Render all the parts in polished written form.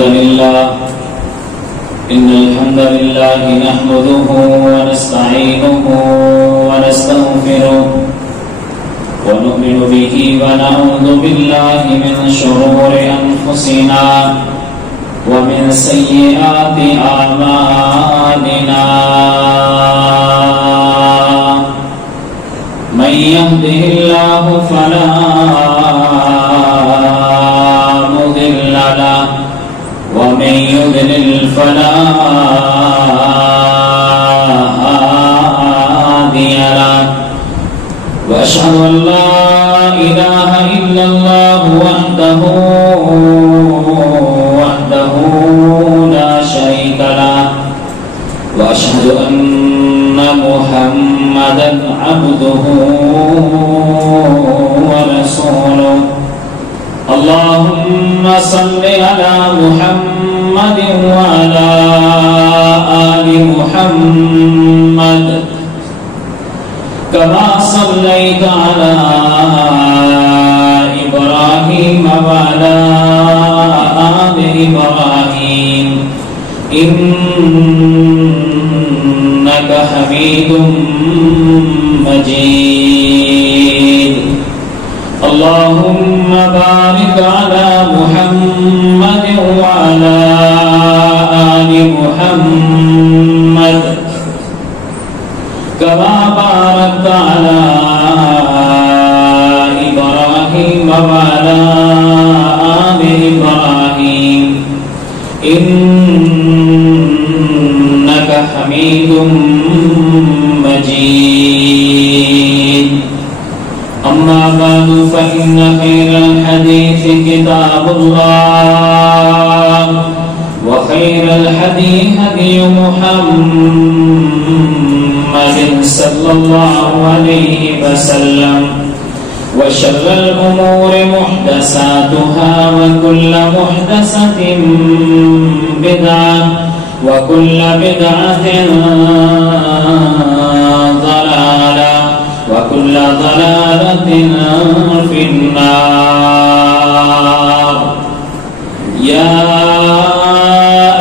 الحمد لله نحمده ونستعينه ونستغفره ونؤمن به ونعوذ بالله من شرور أنفسنا ومن سيئات أعمالنا من يهده الله فلا مضل له ومن يضلل فلا هادي له وأشهد أن لا إله إلا الله وحده لا شريك له وأشهد أن محمدا عبده ورسوله اللهم صل على محمد وعلى آل محمد كما صليت على إبراهيم وعلى آل إبراهيم إنك حميد مجيد اللهم بارك على محمد وعلى آل محمد كما باركت على إبراهيم وعلى آل إبراهيم إنك حميد مجيد أما بعد فإن خير الحديث كتاب الله وخير الهدي هدي محمد صلى الله عليه وسلم وشر الأمور محدثاتها وكل محدثة بدعة وكل بدعة ضلالة وكل ضلالة في النار يا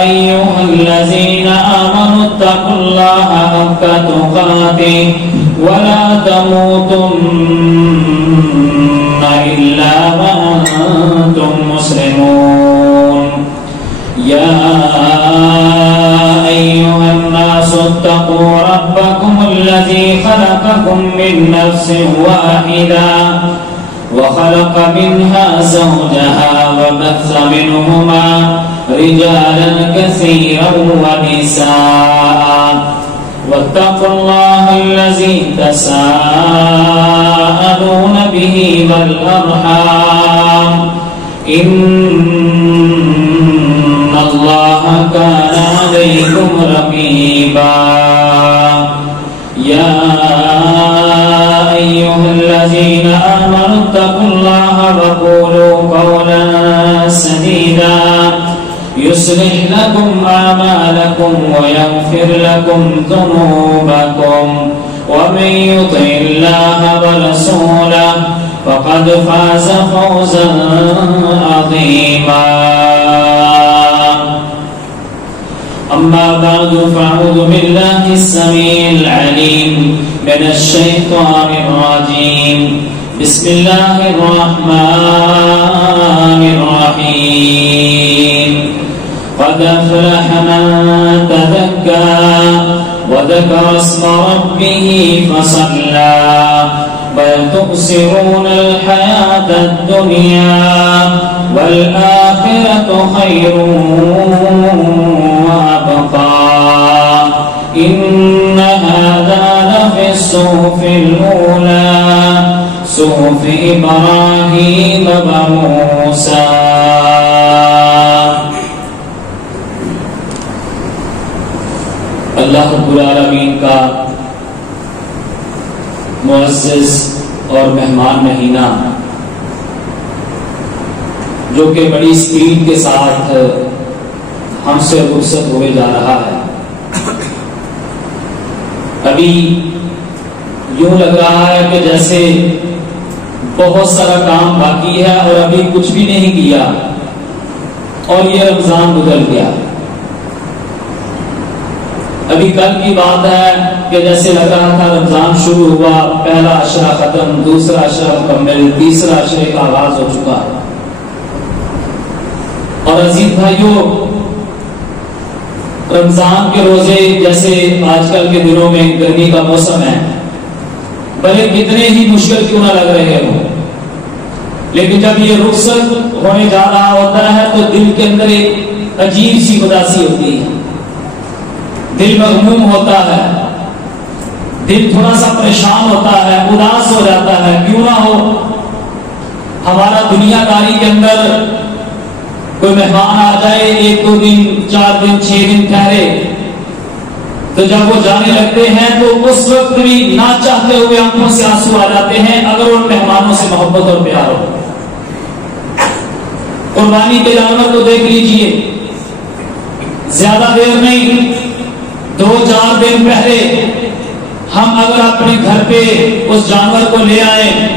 أيها الذين آمنوا اتقوا الله حق تقاته ولا تموتن إلا وأنتم مسلمون يا أيها الناس اتقوا ربكم الذي خلقكم من نفس واحدة وخلق منها زوجها وبث منهما رجالا كثيرا ونساء واتقوا الله الذي تساءلون به والأرحام إن الله كان عليكم رقيبا يا أيها الذين آمنوا اتقوا الله وقولوا قولا سديدا يصلح لكم أعمالكم ويغفر لكم ذنوبكم ومن يطع الله ورسوله فقد فاز فوزا عظيما أما بعد فأعوذ بالله السميع العليم من الشيطان الرجيم بسم الله الرحمن الرحيم قد أفلح من تزكى وذكر اسم ربه فصلى بل تؤثرون الحياة الدنيا والآخرة خير وأبقى إن هذا لفي الصحف الأولى صحف إبراهيم وموسى اللہ رب العالمین کا معزز اور مہمان مہینہ جو کہ بڑی سپیڈ کے ساتھ ہم سے رخصت ہوئے جا رہا ہے. ابھی یوں لگ رہا ہے کہ جیسے بہت سارا کام باقی ہے اور ابھی کچھ بھی نہیں کیا. اور یہ رمضان گزر گیا. ابھی کل کی بات ہے کہ جیسے لگ رہا تھا رمضان شروع ہوا، پہلا عشرہ ختم، دوسرا عشرہ مکمل، تیسرا عشرے کا آغاز ہو چکا. اور عزیز بھائیوں، رمضان کے روزے جیسے آج کل کے دنوں میں گرمی کا موسم ہے، بھلے کتنے ہی مشکل کیوں نہ لگ رہے ہوں، لیکن جب یہ رخصت ہونے جا رہا ہوتا ہے تو دل کے اندر ایک عجیب سی اداسی ہوتی ہے، دل مغموم ہوتا ہے، دل تھوڑا سا پریشان ہوتا ہے، اداس ہو جاتا ہے. کیوں نہ ہو، ہمارا دنیا داری کے اندر کوئی مہمان آ جائے، 1-2 دن 4 دن 6 دن ٹھہرے، تو جب وہ جانے لگتے ہیں تو اس وقت بھی نہ چاہتے ہوئے آنکھوں سے آنسو آ جاتے ہیں اگر ان مہمانوں سے محبت اور پیار ہو. قربانی کے جانور تو دیکھ لیجئے، زیادہ دیر نہیں، 2-4 دن پہلے ہم اگر اپنے گھر پہ اس جانور کو لے آئیں،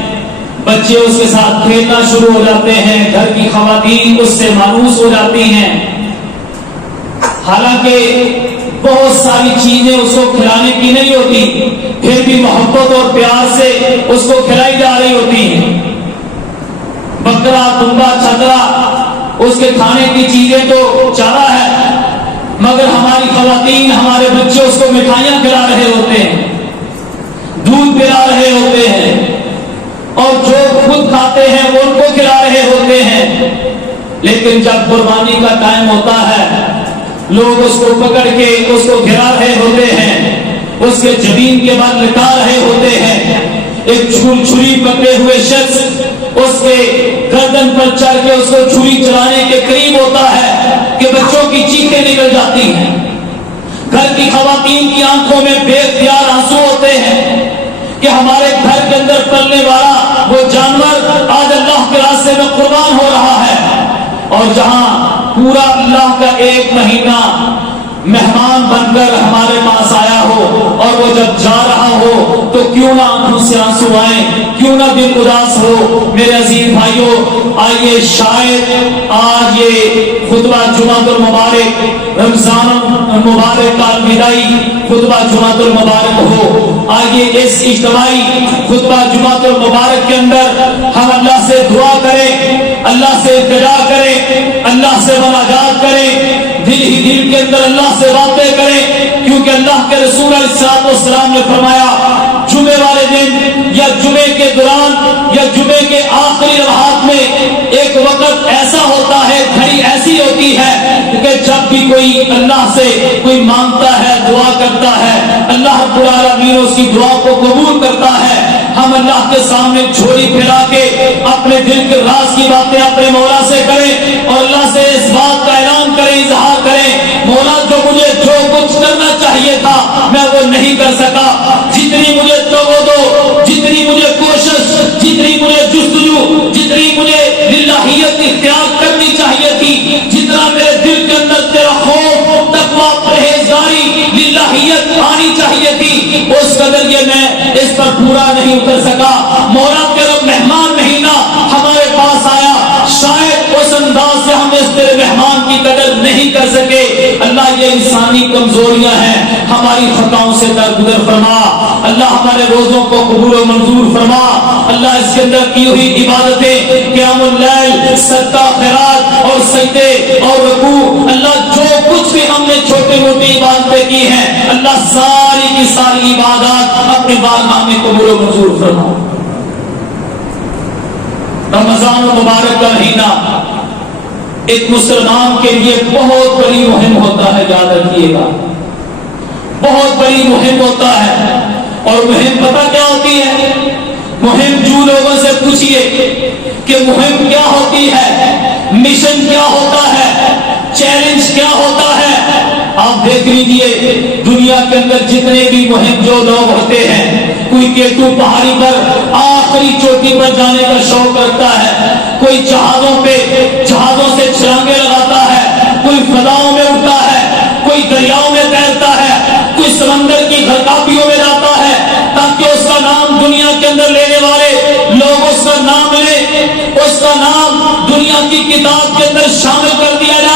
بچے اس کے ساتھ کھیلنا شروع ہو جاتے ہیں، گھر کی خواتین اس سے مانوس ہو جاتی ہیں، حالانکہ بہت ساری چیزیں اس کو کھلانے کی نہیں ہوتی، پھر بھی محبت اور پیار سے اس کو کھلائی جا رہی ہوتی ہیں. بکرا، دمبا، چدرا، اس کے کھانے کی چیزیں تو چارہ ہے، مگر ہماری خواتین، ہمارے بچے اس کو مٹھائیاں کھلا رہے ہوتے ہیں، دودھ پلا رہے ہوتے ہیں، اور جو خود کھاتے ہیں وہ ان کو کھلا رہے ہوتے ہیں. لیکن جب قربانی کا ٹائم ہوتا ہے، لوگ اس کو پکڑ کے اس کو گھرا رہے ہوتے ہیں، اس کے جبین کے بعد لٹا رہے ہوتے ہیں. ایک چھری پکڑے ہوئے شخص اس کے گردن پر چڑھ کے اس کو چھری چلانے کے قریب ہوتا ہے کہ بچوں کی چیخیں نکل جاتی ہیں. گھر کی خواتین کی آنکھوں میں بے اختیار آنسو ہوتے ہیں کہ ہمارے گھر کے اندر پلنے والا وہ جانور آج اللہ کے راستے میں قربان ہو رہا ہے. اور جہاں پورا اللہ کا 1 مہینہ مہمان بن کر ہمارے پاس آیا ہو اور وہ جب جا رہا ہو تو کیوں نہ آنکھوں سے آنسو آئیں، کیوں نہ دل اداس ہو. میرے عزیز بھائیوں، آئیے شاید آج یہ خطبہ جمعۃ المبارک، رمضان المبارک کا الوداعی خطبہ جمعۃ المبارک ہو. آئیے اس اجتماعی خطبہ جمعۃ المبارک کے اندر ہم اللہ سے دعا کریں، اللہ سے التجا کریں، اللہ سے مناجات کریں، دل ہی دل کے اندر اللہ سے باتیں کریں. کیونکہ اللہ کے رسول علیہ السلام نے فرمایا جمعے والے دن یا جمعے کے دوران یا جمعے کے آخری لمحات میں ایک وقت ایسا ہوتا ہے، گھڑی ایسی ہوتی ہے کہ جب بھی کوئی اللہ سے کوئی مانگتا ہے، دعا کرتا ہے، اللہ رب العالمین اس کی دعا کو قبول کرتا ہے. ہم اللہ کے سامنے جھولی پھیلا کے اپنے دل کے راز کی باتیں اپنے مولا سے کریں اور اللہ سے اس بات کا اعلان کریں، اظہار کریں، مولا جو مجھے جو کچھ کرنا چاہیے تھا میں وہ نہیں کر سکا، جتنی مجھے دو، جتنی مجھے کوشش، جتنی مجھے جستجو، جتنی مجھے للہیت اختیار کرنی چاہیے تھی، جتنا میرے دل کے اندر تیرا خوف، تقویٰ، پرہیزگاری، للہیت آنی چاہیے تھی، اس قدر یہ میں اس پر پورا نہیں اتر سکا. مولا تیرا مہمان مہینہ ہمارے پاس آیا، شاید اس انداز سے ہم اس تیرے مہمان کی قدر نہیں کر سکے. اللہ یہ انسانی کمزوریاں ہیں، ہماری خطاؤں سے درگزر فرما. اللہ ہمارے روزوں کو قبول و منظور فرما. اللہ اس کے اندر کی ہوئی عبادتیں، قیام اللیل، صدقہ، خیرات اور سجدے اور رکوع، اللہ جو کچھ بھی ہم نے چھوٹی موٹی عبادتیں کی ہیں، اللہ ساری کی ساری عبادات اپنی بارگاہ میں قبول و منظور فرما. رمضان المبارک کا مہینہ ایک مسلمان کے لیے بہت بڑی مہم ہوتا ہے، یاد رکھیے گا، بہت بڑی مہم ہوتا ہے. اور مہم پتہ کیا ہوتی ہے؟ مہم جو لوگوں سے پوچھئے کہ مہم کیا ہوتی ہے، مشن کیا ہوتا ہے، چیلنج کیا ہوتا ہے. آپ دیکھ لیجئے دنیا کے اندر جتنے بھی مہم جو لوگ ہوتے ہیں، کوئی کیٹو پہاڑی پر آخری چوٹی پر جانے کا شوق رکھتا ہے، کوئی جہازوں سے چھلانگیں لگاتا ہے، کوئی فضاؤں میں اڑتا ہے، کوئی دریاؤں میں تیرتا ہے، کوئی سمندر کی گھرکاپیوں میں جاتا ہے تاکہ اس کا نام دنیا کے اندر لینے والے لوگ اس کا نام لیں، اس کا نام دنیا کی کتاب کے اندر شامل کر دیا جائے.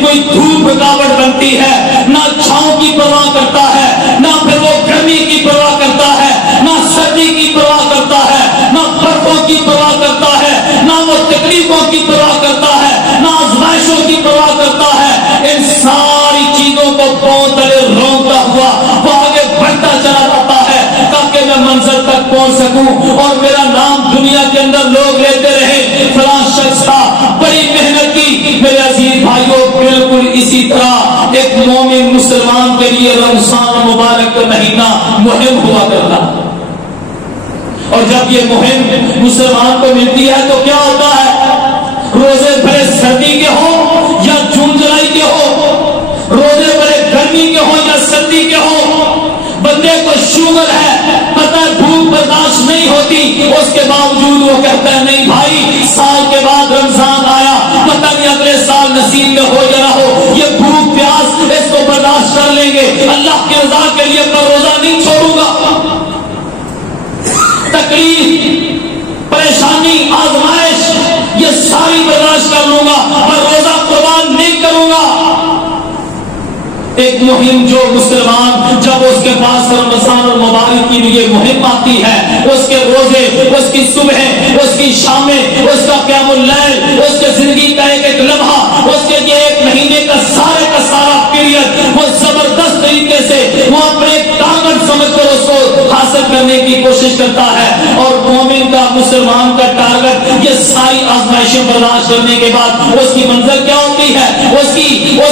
کوئی دھوپ رکاوٹ بنتی ہے، نہ چھاؤں کی پرواہ کرتا ہے، نہ پھر وہ گرمی کی پرواہ کرتا ہے، نہ سردی کی پرواہ کرتا ہے، نہ برفوں کی پرواہ کرتا ہے، نہ وہ تکلیفوں کی پرواہ کرتا ہے، نہ آزمائشوں کی پرواہ کرتا ہے. ان ساری چیزوں کو پاؤں تلے رونگتا ہوا وہ آگے بڑھتا چلا جاتا ہے تاکہ میں منزل تک پہنچ سکوں اور میرا نام دنیا کے اندر لوگ لیتے رہے فلاں شخص تھا، بڑی محنت کی. میرے عزیز بھائیوں، بالکل اسی طرح ایک مومن مسلمان کے لیے رمضان مبارک کا مہینہ مہم ہوا کرتا، اور جب یہ مہم مسلمان کو ملتی ہے تو کیا ہوتا ہے؟ روزے بھلے سردی کے ہوں یا جون جولائی کے ہو، روزے بھلے گرمی کے ہوں یا سردی کے ہوں، بندے کو شوگر ہے، پتہ ہے بھوک برداشت نہیں ہوتی، اس کے باوجود وہ کہتا ہے نہیں بھائی سال کے بعد رمضان آیا، پتہ نہیں اگلے سال نصیب میں ہو یا نہ ہو، یہ بھوک پیاس اس کو برداشت کر لیں گے، اللہ کی رضا کے لیے میں روزہ نہیں چھوڑوں گا. تکلیف، پریشانی، آزمائش یہ ساری برداشت کر لوں گا پر روزہ قربان نہیں کروں گا. ایک مہم جو مسلمان جب اس کے پاس رمضان المبارک کی لیے مہم آتی ہے، اس کے روزے، اس کی صبح، اس کی شامیں، اس کا قیام اللیل، اس کے زندگی کا ایک ایک لمحہ، اس کے یہ ایک مہینے کا سارا پیریڈ وہ زبردست طریقے سے وہ اپنے ٹارگٹ سمجھ کر اس کو حاصل کرنے کی کوشش کرتا ہے. اور مومن کا، مسلمان کا ٹارگٹ یہ ساری آزمائشیں برداشت کرنے کے بعد اس کی منزل کیا ہوتی ہے، اس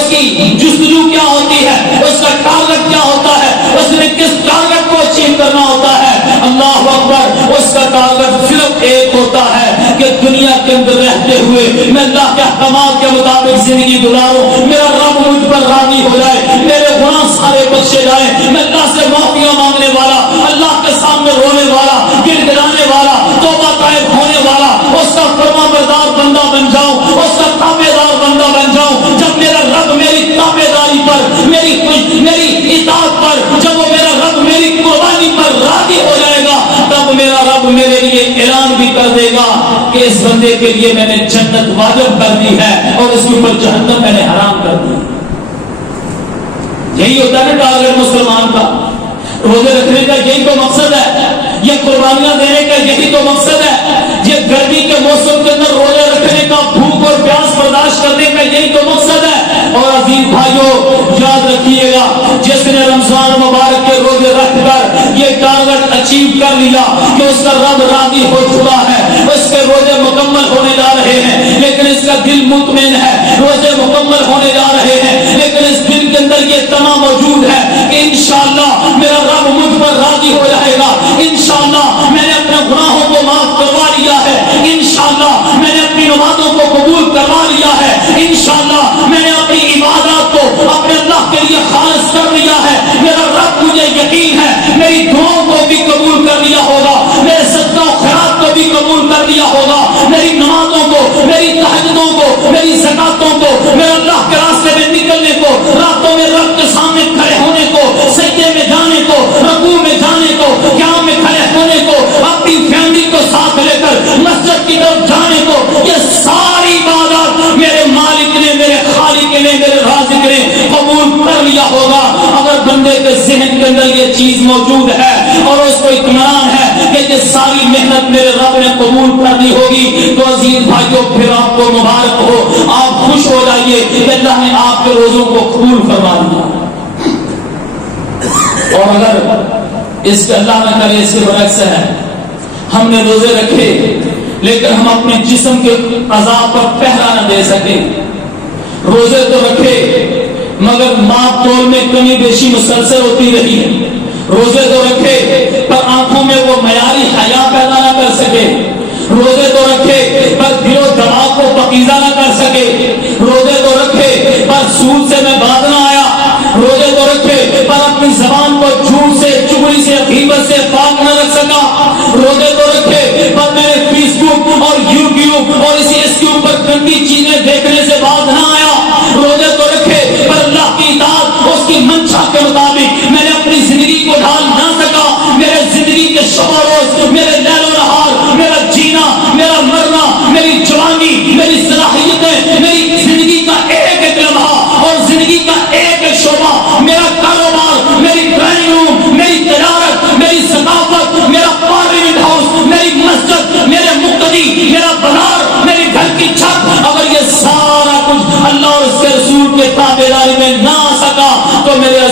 کی جستجو کیا ہوتی ہے، اس کا ٹارگٹ کیا ہوتا ہے، اس نے کس ٹارگٹ کو اچیو کرنا ہوتا ہے. اللہ اکبر، اس کا ٹارگٹ صرف ایک ہوتا ہے کہ دنیا کے اندر رہتے ہوئے میں اللہ کے احکامات کے مطابق زندگی گزاروں، میرا رب مجھ پر راضی ہو جائے، میرے گناہ سارے بخشے جائیں، میں اللہ سے معافیاں مانگنے والا، اللہ کے سامنے رونے والا، گر گرانے والا، توبہ طائب ہونے والا، اس کا فرما بردار بندہ بن جاؤں، اس کا تابع دار بندہ بن جاؤں. جب میرا رب میری تابع داری پر، میری اطاعت پر، جب وہ میرا رب میری قربانی پر راضی ہو جائے گا، تب میرا رب میرے لیے اعلان بھی کر دے گا کہ اس بندے کے لیے میں نے جنت واجب کر دی ہے اور اس کے اوپر جہنم میں نے حرام کر دی. یہی ہوتا ہے نا ٹارگٹ مسلمان کا. روزے رکھنے کا یہی تو مقصد ہے، یہ قربانیاں دینے کا یہی تو مقصد ہے، یہ گرمی کے موسم کے اندر روزے رکھنے کا، بھوک اور پیاس برداشت کرنے کا یہی تو مقصد ہے. اور عزیز بھائیوں یاد رکھیے گا، جس نے رمضان مبارک کے روزے رکھ کر یہ ٹارگٹ اچیو کر لیا کہ اس کا رب راضی ہو چکا ہے، اس کے روزے مکمل ہونے جا رہے ہیں لیکن اس کا دل مطمئن ہے، روزے مکمل ہونے جا رہے ہیں لیکن اس دل کے اندر یہ تما موجود ہے کہ انشاءاللہ میرا رب مجھ پر راضی ہو جائے گا، انشاءاللہ میں نے اپنے گناہوں کو معاف کروا لیا ہے، انشاءاللہ میں نے اپنی نمازوں کو قبول کروا لیا ہے، انشاءاللہ میں نے اپنی عبادات کو اپنے اللہ کے لیے خالص کر لیا ہے، میرا رب مجھے یقین ہے میری دعاؤں کو بھی قبول کر لیا ہوگا، میرے صدقہ و خیرات کو بھی قبول کر لیا ہوگا، میری نمازوں کو، میری تہجدوں کو، میری زکاتوں کو، میرے اللہ کے راستے میں نکلنے کو، راتوں میں رب کے سامنے کھڑے ہونے کو، سجدے میں جانے کو، رکوع میں جانے کو، قیام میں کھڑے ہونے کو، اپنی فیملی کو ساتھ لے کر مسجد کی طرف جانے کو، یہ ساری عبادات میرے مالک نے، میرے خالق نے، میرے رازق نے قبول کر لیا ہوگا. اگر بندے کے ذہن کے اندر یہ چیز موجود ہے اور اس کو اطمینان ہے کہ یہ ساری محنت میرے رب نے قبول کر لی ہوگی تو عزیز بھائیوں پھر آپ کو مبارک ہو، آپ خوش ہو جائیے کہ اللہ نے آپ کے روزوں کو قبول فرما دیا. اور اگر اس کے اللہ نہ کرے اس کے برعکس ہے، ہم نے روزے رکھے لیکن ہم اپنے جسم کے عذاب پر پہرا نہ دے سکے، روزے تو رکھے مگر ماپ تول میں کمی بیشی مسلسل ہوتی رہی، روزے تو رکھے پر آنکھوں میں وہ معیاری حیا پیدا نہ کر سکے، روزے تو رکھے پر دل و دماغ کو پاکیزہ نہ کر سکے، روزے تو رکھے پر سود سے میں باز نہ آیا، روزے تو رکھے پر اپنی زبان کو جھوٹ سے، چغلی سے، غیبت سے پاک نہ رکھ سکا، روزے تو رکھے پر میں فیس بک اور یوٹیوب اور اس کے اوپر گندی چیزیں دیکھنے سے باز نہ آیا، روزے تو رکھے پر اللہ کی اطاعت اس کی منشا کے مطابق میں نے اپنی زندگی کو ڈھال نہ سکا، میرے زندگی کے شب و روز، میرے لیل و نہار، میرا جینا، میرا مرنا، میری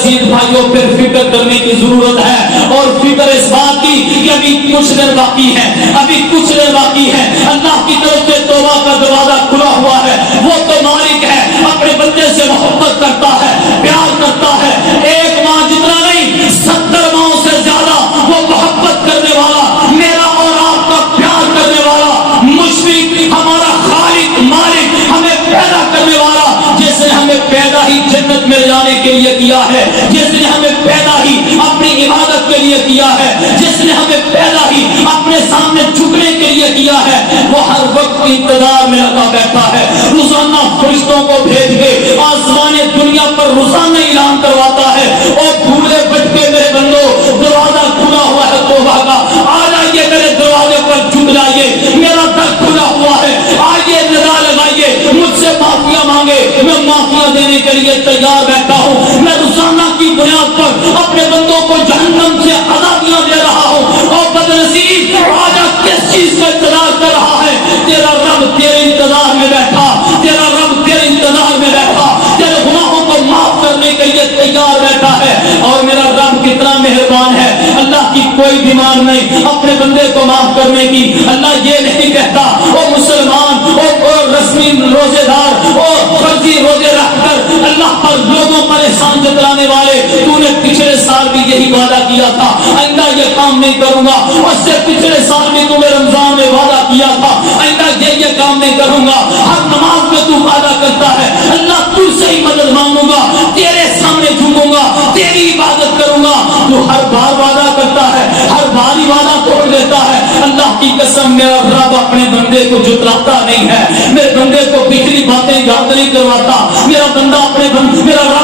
عزیز بھائیوں پھر فکر کرنے کی ضرورت ہے، اور فکر اس بات کی کہ ابھی کچھ دن باقی ہے، ابھی کچھ دن باقی ہے، اللہ کی طرف سے توبہ کا دروازہ کھلا ہوا ہے، وہ تو مالک ہے، اپنے بندے سے محبت کرتا ہے، پیار کرتا ہے، ایک ماں جتنا نہیں 70 ماؤں سے زیادہ وہ محبت کرنے والا، میرا اور آپ کا پیار کرنے والا، مشفق، ہمارا خالق مالک، ہمیں پیدا کرنے والا، جس نے ہمیں پیدا ہی جنت میں جانے کے لیے کیا ہے، جس نے ہمیں پیدا ہی اپنی عبادت کے لیے کیا ہے، جس نے ہمیں پیدا ہی اپنے سامنے جھکنے کے لیے کیا ہے، وہ ہر وقت انتظار میں لگا بیٹھا ہے، روزانہ فرشتوں کو بھیج کے آسمان دنیا پر روزانہ اعلان کرواتا ہے، اور بھولے بھٹکے میرے بندو دروازہ کھلا ہوا ہے توبہ کا، آ جائیے میرے دروازے پر جھک جائیے، میرا در کھلا ہوا ہے، آئیے ندا لگائیے، مجھ سے معافیاں مانگے، میں معافیاں دینے کے لیے تیار بیٹھا ہوں، میں روزانہ کی بنیاد پر اپنے بندوں کو جہنم سے آزادیاں دے رہا ہوں، اور بدنصیب آجا کس چیز کا انتظار کر رہا ہے؟ تیرا رب تیرے انتظار میں بیٹھا، تیرا رب تیرے انتظار میں بیٹھا، تیرے گناہوں کو معاف کرنے کے لیے تیار بیٹھا ہے، اور میرا رب کتنا مہربان ہے، اللہ کی کوئی ڈیمانڈ نہیں اپنے بندے کو معاف کرنے کی، اللہ یہ نہیں کہتا او مسلمان اور رسمی روزے دار اور فرضی روزے رکھ کر اللہ پر لوگوں پر احسان جتلانے والے، تو نے پچھلے سال بھی یہی وعدہ کیا تھا آئندہ یہ کام نہیں کروں گا، اس سے پچھلے سال بھی تو نے رمضان میں وعدہ کیا تھا آئندہ یہ کام نہیں کروں گا، ہر نماز میں تو وعدہ کرتا ہے اللہ تو سے ہی مدد مانگوں گا، تیرے سامنے جھکوں گا، تیری عبادت کروں گا، تو ہر بار وعدہ کرتا ہے، ہر بار ہی وعدہ توڑ دیتا ہے، اللہ کی قسم میرا رب اپنے بندے کو جتلاتا نہیں ہے، میرے بندے کو پچھلی باتیں یاد نہیں کرواتا، میرا رب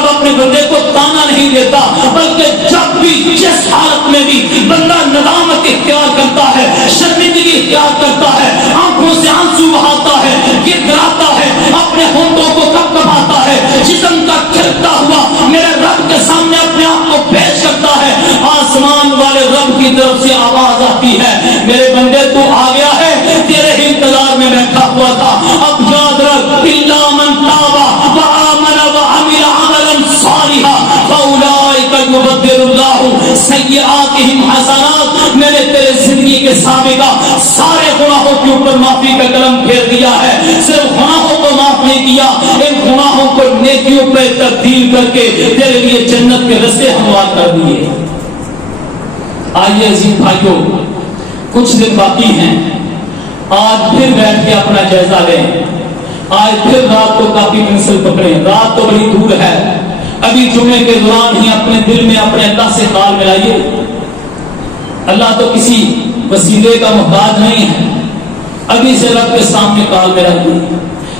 اپنے بندے کو تانا نہیں دیتا، بلکہ جب بھی جس حالت میں بھی بندہ ندامت اختیار کرتا ہے، شرمندگی اختیار کرتا ہے، آنکھوں سے آنسو بہاتا ہے، گڑگڑاتا ہے، اپنے ہونٹوں کو کپکپاتا ہے، جسم کا کھلتا ہوا میرے رب کے سامنے اپنے آپ کو پیش کرتا ہے، آسمان والے رب کی طرف سے آواز آتی ہے میرے بندے تو آ گیا ہے، تیرے ہی انتظار میں بیٹھا ہوا تھا، اب یاد رکھ الا من تاب وآمن وعمل عملا صالحا فاولئک یبدل اللہ سیئاتہم حسنات، میں نے تیرے زندگی کے سابقہ سارے گناہوں کے اوپر معافی کا قلم پھیر دیا ہے، صرف گناہوں کو معاف نہیں کیا، ان گناہوں کو نیکیوں پہ تبدیل کر کے تیرے لیے جنت کے رستے ہموار کر دیے۔ آئیے عزیز بھائیوں کچھ دن باقی ہیں، آج پھر بیٹھ کے اپنا جائزہ لیں، آج پھر رات کو کافی پنسل پکڑیں، رات تو بڑی دور ہے، ابھی جمعے کے دوران ہی اپنے دل میں اپنے اللہ سے تال ملائیے، اللہ تو کسی وسیلے کا محتاج نہیں ہے، ابھی سے رب کے سامنے تال ملائیے،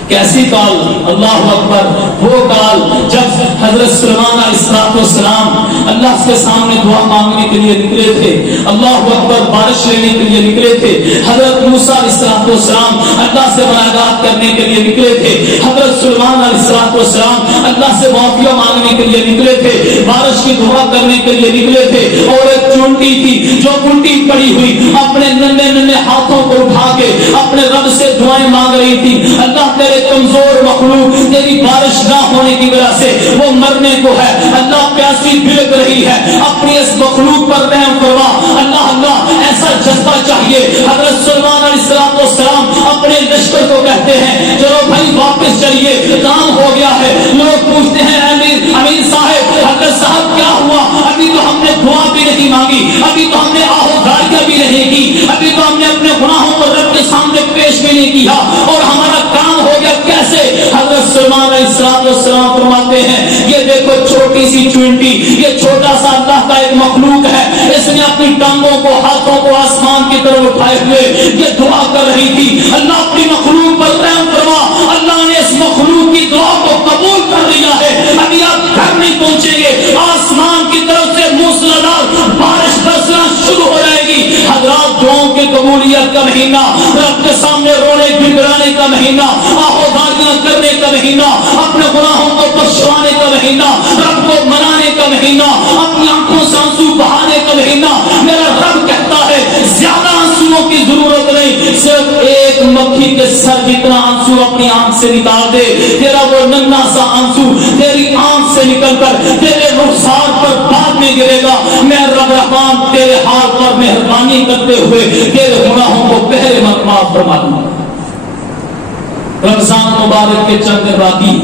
کیسی کال؟ اللہ اکبر، وہ کال جب حضرت سلیمان علیہ السلام اللہ کے سامنے دعا مانگنے کے لیے نکلے تھے، اللہ اکبر، بارش لینے کے لیے نکلے تھے، حضرت موسیٰ علیہ السلام اللہ سے ملاقات کرنے کے لیے نکلے تھے، حضرت سلیمان علیہ السلام اللہ سے معافیہ مانگنے کے لیے نکلے تھے، بارش کی دعا کرنے کے لیے نکلے تھے، اور ایک چونٹی تھی جو الٹی پڑی ہوئی اپنے ننھے ننھے ہاتھوں کو اٹھا کے اپنے رب سے دعائیں مانگ رہی تھی، اللہ تیرے کمزور مخلوق تیری بارش نہ ہونے کی وجہ سے وہ مرنے کو ہے، اللہ پیاسی بلک رہی ہے، اپنی اس مخلوق پر رحم فرما، اللہ ایسا جذبہ چاہیے۔ حضرت سلیمان علیہ السلام اپنے لشکر کو کہتے ہیں چلو بھائی واپس چلیے، کام ہو گیا ہے، لوگ پوچھتے ہیں امیر صاحب، حضرت صاحب کیا ہوا؟ ابھی تو ہم نے دعا بھی نہیں مانگی، ابھی تو ہم نے آہوازاریاں بھی نہیں کی، ابھی تو ہم نے اپنے گناہوں کو رب کے سامنے پیش بھی نہیں کیا، اور ہمارا کام ہو گیا کیسے؟ حضرت سلیمان علیہ السلام فرماتے ہیں یہ دیکھو چھوٹی سی چونٹی، یہ چھوٹا سا اللہ کا ایک مخلوق ہے، اس نے اپنی ٹانگوں کو ہاتھوں کو آسمان کی طرف اٹھائے ہوئے یہ دعا کر رہی تھی، اللہ اپنی مخلوق پر رحم فرما، اللہ نے اس مخلوق کی دعا کو قبول کر لیا ہے، ابھی آپ گھر نہیں پہنچیں گے آسمان کی طرف سے موسلادھار بارش برسنا شروع ہو جائے گی۔ حضرات دعاؤں کی قبولیت کا مہینہ، رب کے سامنے رونے گڑگڑانے کا مہینہ، آہوازاریاں کرنے کا مہینہ، اپنے گناہوں کو بخشوانے کا مہینہ، رب کو منانے کا مہینہ، اپنی آنکھوں سے آنسو بہانے کا مہینہ۔ میرا رب کہتا ہے زیادہ آنسوؤں کی ضرورت نہیں، صرف ایک مکھی کے سر جتنا آنسو اپنی آنکھ سے نکال دے، تیرا وہ ننھا سا آنسو تیری آنکھ سے نکل کر تیرے رخسار میں گرے گا، میں رب رحمان تیرے حال پر مہربانی کرتے ہوئے تیرے گناہوں کو پہلے معاف فرما دوں گا۔ رمضان مبارک کے چند دن باقی،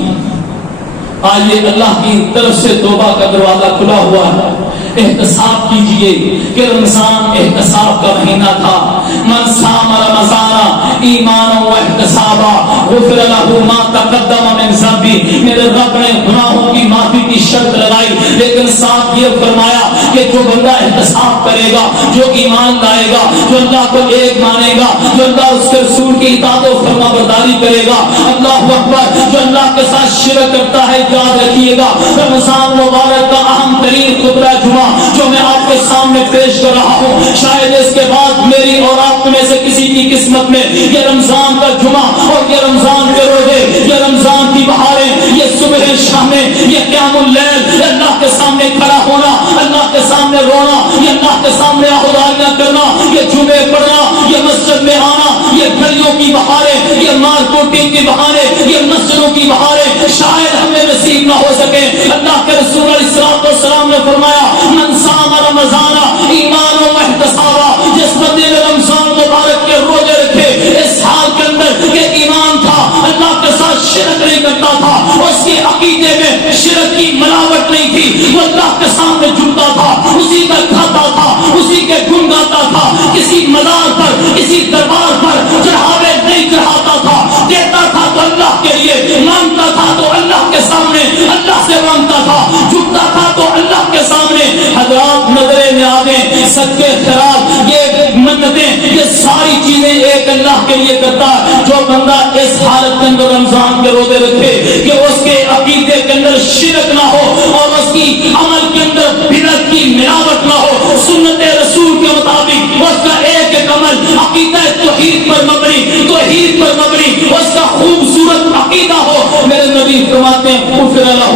آئیے اللہ کی طرف سے توبہ کا دروازہ کھلا ہوا ہے، احتساب کیجئے کہ رمضان احتساب کا مہینہ تھا۔ من صام رمضان ایمانا و احتسابا غفر له ما تقدم من ذنبه، میرے رب نے گناہوں کی معافی کی شرط لگائی، لیکن ساتھ یہ فرمایا کہ جو بندہ احتساب کرے گا، جو ایمان لائے گا، جو اللہ کو ایک مانے گا، جو اللہ اس کے رسول کی اطاعت و فرما برداری کرے گا، اللہ اکبر، جو اللہ کے ساتھ شرک کرتا ہے، یاد رکھیے گا رمضان مبارک کا اہم ترین خطبہ جمعہ جو میں آپ کے سامنے پیش کر رہا ہوں، شاید اس کے بعد میری اور آپ میں سے کسی کی قسمت میں یہ رمضان کا جمعہ اور یہ رمضان کے روزے، یہ رمضان کی بہاریں، یہ صبح شامیں، یہ قیام اللیل، اللہ کے سامنے کھڑا ہونا، اللہ کے سامنے رونا، یہ اللہ کے سامنے عہداریاں کرنا، یہ جمعے پڑھنا، یہ مسجد میں آنا، یہ گلیوں کی بہاریں، یہ مارکیٹنگ کی بہاریں، یہ مسجدوں کی بہاریں شاید ہمیں نصیب نہ ہو سکے۔ اللہ کے رسول علیہ السلام نے فرمایا من صام رمضان ایمان و احتسابا، جس بندے نے رمضان مبارک کے روزے رکھے اس حال کے اندر کہ ایمان تھا، اللہ کے ساتھ شرک نہیں کرتا تھا، اس کے عقیدے میں شرک کی ملاوٹ نہیں تھی، وہ اللہ کے سامنے جھکتا تھا، اسی کا کھاتا تھا، اسی کے گن گاتا تھا، کسی مزار پر کسی دربار پر چڑھاوے نہیں چڑھاتا تھا، دیتا تھا تو اللہ کے لیے، مانگتا تھا تو اللہ کے سامنے اللہ سے مانگتا تھا، جھکتا تھا تو اللہ کے سامنے۔ حضرات نظر نیازیں، صدقے خیرات، یہ منتیں، یہ ساری چیزیں ایک اللہ کے لیے کرتا ہے۔ جو بندہ اس حالت کے اندر رمضان کے روزے رکھے کہ اس کے عقیدے کے اندر شرک نہ ہو اور اس کی عمل کے اندر بدعت کی ملاوٹ نہ ہو، سنت رسول کے مطابق اس کا ایک ایک عمل عقیدہ توحید پر مبنی، توحید پر مبنی، اس کا خوبصورت عقیدہ ہو، میرے نبی فرماتے ہیں غفر له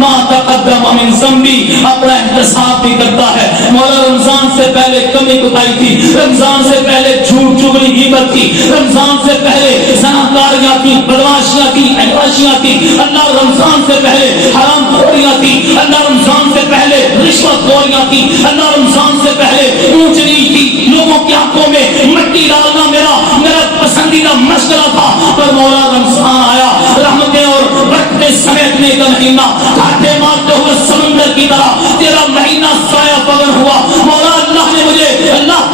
ما تقدم من ذنبی، اپنا احتساب بھی کرتا ہے۔ مولا رمضان سے پہلے کمی کوتاہی تھی، رمضان سے پہلے جھوٹ چغلی غیبت تھی، رمضان سے پہلے زناکاریاں تھی، بدماشیاں تھی، عیاشیاں تھی، اللہ رمضان سے پہلے حرام خوریاں تھی، اللہ رمضان سے پہلے رشوت خوریاں تھی، اللہ رمضان سے پہلے اونچ نیچ تھی، لوگوں کی آنکھوں میں مٹی ڈالنا میرا پسندیدہ مشغلہ تھا، پر مولا رمضان آیا، رحمتیں اور برکتیں سمیٹنے کا مہینہ، کاٹے مارتے ہوئے سمندر کی طرح تیرا مہینہ سایہ پگن ہوا۔ مولا اللہ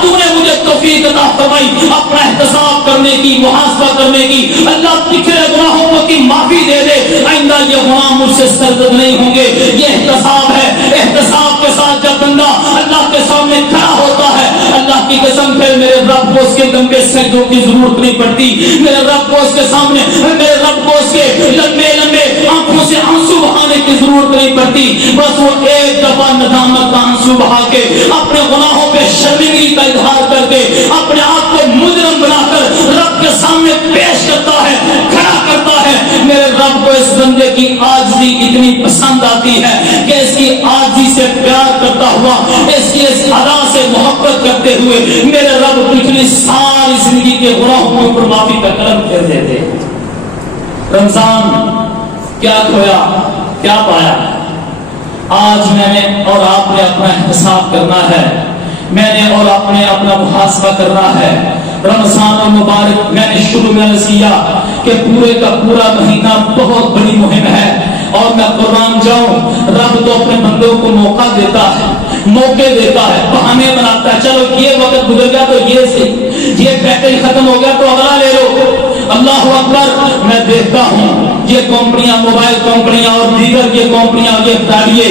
تو نے مجھے توفیق عطا فرمائی اپنا احتساب کرنے کی، محاسبہ کرنے کی، اللہ پچھلے گناہوں کی معافی دے دے، آئندہ یہ گناہ مجھ سے سرزد نہیں ہوں گے۔ یہ احتساب ہے، احتساب کے ساتھ جب بندہ اللہ کے سامنے کھڑا ہوتا ہے، اللہ کی قسم پھر میرے رب کو اس کے لمبے سجدوں کی ضرورت نہیں پڑتی، میرے رب کو اس کے سامنے، میرے رب کو اس کے لمبے لمبے آنکھوں سے آنسو بہانے کی ضرورت نہیں پڑتی، بس وہ ایک دفعہ ندامت کا آنسو بہا کے اپنے گناہوں پہ شرمندگی کا اظہار کر کے اپنے آپ کو مجرم بنا کر رب کے سامنے پیش کرتا ہے، کھڑا کرتا ہے۔ میرے رب کو اس بندے کی عاجزی اتنی پسند آتی ہے کہ اس کی عاجزی سے پیار کرتا ہوا، اس کی اس ادا سے محبت کرتے ہوئے میرے رب پچھلی ساری زندگی کے گناہوں کے اوپر معافی کا قلم پھیر دیتے۔ رمضان کیا کھویا کیا پایا؟ آج میں نے اور آپ نے اپنا احتساب کرنا ہے، میں نے اور آپ نے اپنا محاسبہ کرنا ہے۔ رمضان المبارک میں نے شروع میں عرض کیا کہ پورے کا پورا مہینہ بہت بڑی مہم ہے، اور میں قربان جاؤں رب تو اپنے بندوں کو موقع دیتا ہے، موقع دیتا ہے، بہانے بناتا ہے، چلو یہ وقت گزر گیا تو یہ پیکج ختم ہو گیا تو اگلا لے لو۔ اللہ اکبر، میں دیکھتا ہوں یہ کمپنیاں، موبائل کمپنیاں اور دیگر یہ کمپنیاں، یہ ادارے،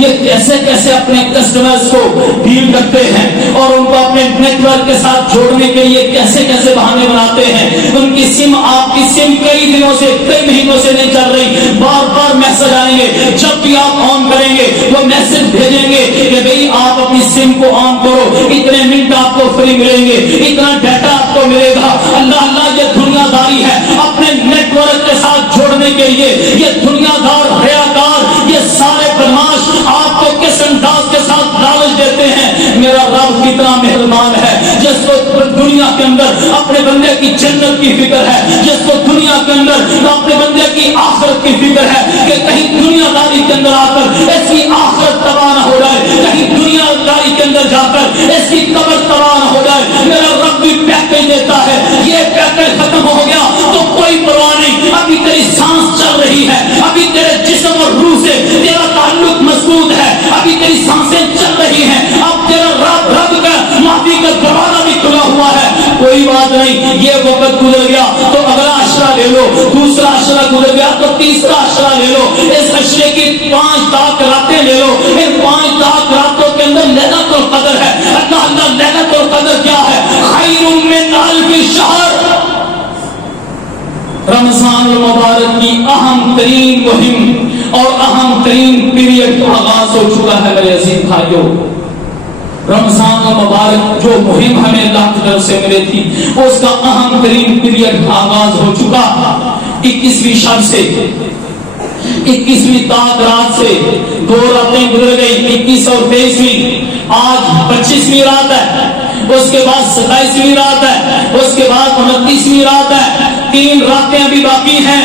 یہ کیسے کیسے اپنے کسٹمرز کو ڈیل کرتے ہیں اور ان کو اپنے نیٹ ورک کے ساتھ جوڑنے کے لیے کیسے کیسے بہانے بناتے ہیں۔ ان کی سم، آپ کی سم کئی دنوں سے، کئی مہینوں سے نہیں چل رہی، بار بار میسج آئیں گے، جب بھی آپ آن کریں گے وہ میسج بھیجیں گے کہ بھئی آپ اپنی سم کو آن کرو، اتنے منٹ آپ کو فری ملیں گے، اتنا ڈیٹا آپ کو ملے گا۔ اللہ اللہ، یہ دنیا داری ہے اپنے نیٹ ورک کے ساتھ جوڑنے کے لیے۔ یہ دنیا دار، ریاکار، یہ سارے بدماش آپ کو کس انداز کے ساتھ لالچ دیتے ہیں۔ میرا رب کتنا مہربان ہے، جس کو دنیا کے اندر اپنے بندے کی جنت کی فکر ہے، جس کو دنیا کے اندر اپنے بندے کی آخرت کی فکر ہے کہ کہیں دنیا داری کے اندر آ کر اس کی آخرت تباہ نہ ہو جائے، اس کی قبر تباہ نہ ہو جائے. میرا رب بھی پیکج دیتا ہے. یہ پیکج ختم ہو گیا تو کوئی پرواہ نہیں, ابھی تیری سانس چل رہی ہے, ابھی تیرے جسم اور روح سے تیرا تعلق مضبوط ہے, ابھی تیری سانسیں چل رہی ہیں, اب تیرا رب کا معافی کا دروازہ بھی کھلا ہوا ہے. کوئی بات نہیں, یہ وقت گزر گیا تو اگلا عشرہ لے لو, دوسرا عشرہ گزر گیا تو تیسرا عشرہ لے لو, اس عشرے کی 5 تاک راتیں لے لو. ان 5 تاک راتوں کے اندر لیلۃ القدر ہے. اللہ لیلۃ القدر کیا ہے؟ خیر من الف شہر. رمضان المبارک کی اہم ترین مہم اور اہم ترین پیریڈ کا آغاز ہو چکا ہے میرے عزیز بھائیوں. رمضان المبارک جو مہم ہمیں اللہ کی طرف سے ملی تھی اس کا اہم ترین پیریڈ کا آغاز ہو چکا. 21ویں شب سے 21ویں تاک رات سے 2 راتیں گزر گئی, 21 اور 23ویں. آج 25ویں رات ہے, اس کے بعد 27ویں رات ہے, اس کے بعد 29ویں رات ہے. 3 راتیں ابھی باقی ہیں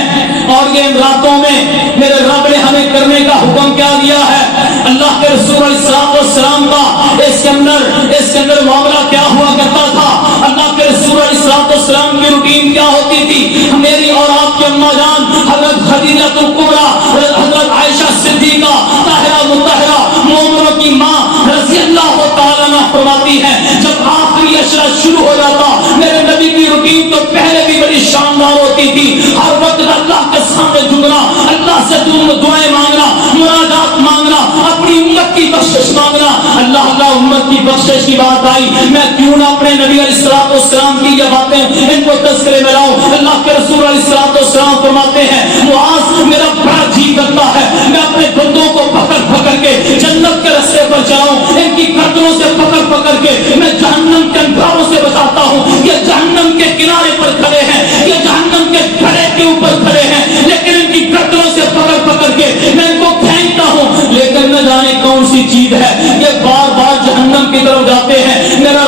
اور یہ راتوں میں میرے رب نے ہمیں کرنے کا حکم کیا دیا ہے. اللہ کے رسول علیہ السلام کا اس کے اندر معاملہ کیا ہوا کرتا تھا. اللہ کے رسول علیہ السلام کی روٹین کیا ہوتی تھی. میری اور آپ کی اماں جان حضرت خدیجہ الکبریٰ, حضرت عائشہ صدیقہ طاہرہ مطہرہ مومنوں کی ماں رضی اللہ تعالیٰ عنہ فرماتی ہے جب آخری عشرہ شروع ہو جاتا میرے نبی کی روٹین تو پہلے بھی بڑی شاندار ہوتی تھی. ہر وقت اللہ کے سامنے جھکنا, اللہ سے دعائیں مانگنا, مناجات مانگنا, اپنی امت کی بخشش مانگنا. اللہ امت کی بخشش کی بات آئی, میں کیوں نہ اپنے نبی علیہ السلام کی یہ باتیں ان کو تذکرے میں لاؤں. اللہ کے رسول علیہ السلام فرماتے ہیں معاذ میرا بڑا جی کرتا ہے میں اپنے بندوں کو پکڑ کے جنت کے راستے پر چلاؤں, ان کی گردنوں سے پکڑ کے میں جہنم کے انگاروں سے بچاتا ہوں. یہ جہنم کے کنارے پر کھڑے ہیں, یہ جہنم کے گھڑے کے اوپر کھڑے ہیں, لیکن ان کی گردنوں سے پکڑ کے میں ان کو پھینکتا ہوں, لیکن نہ جانے کون سی چیز ہے یہ بار بار جہنم کی طرف جاتے ہیں. میرا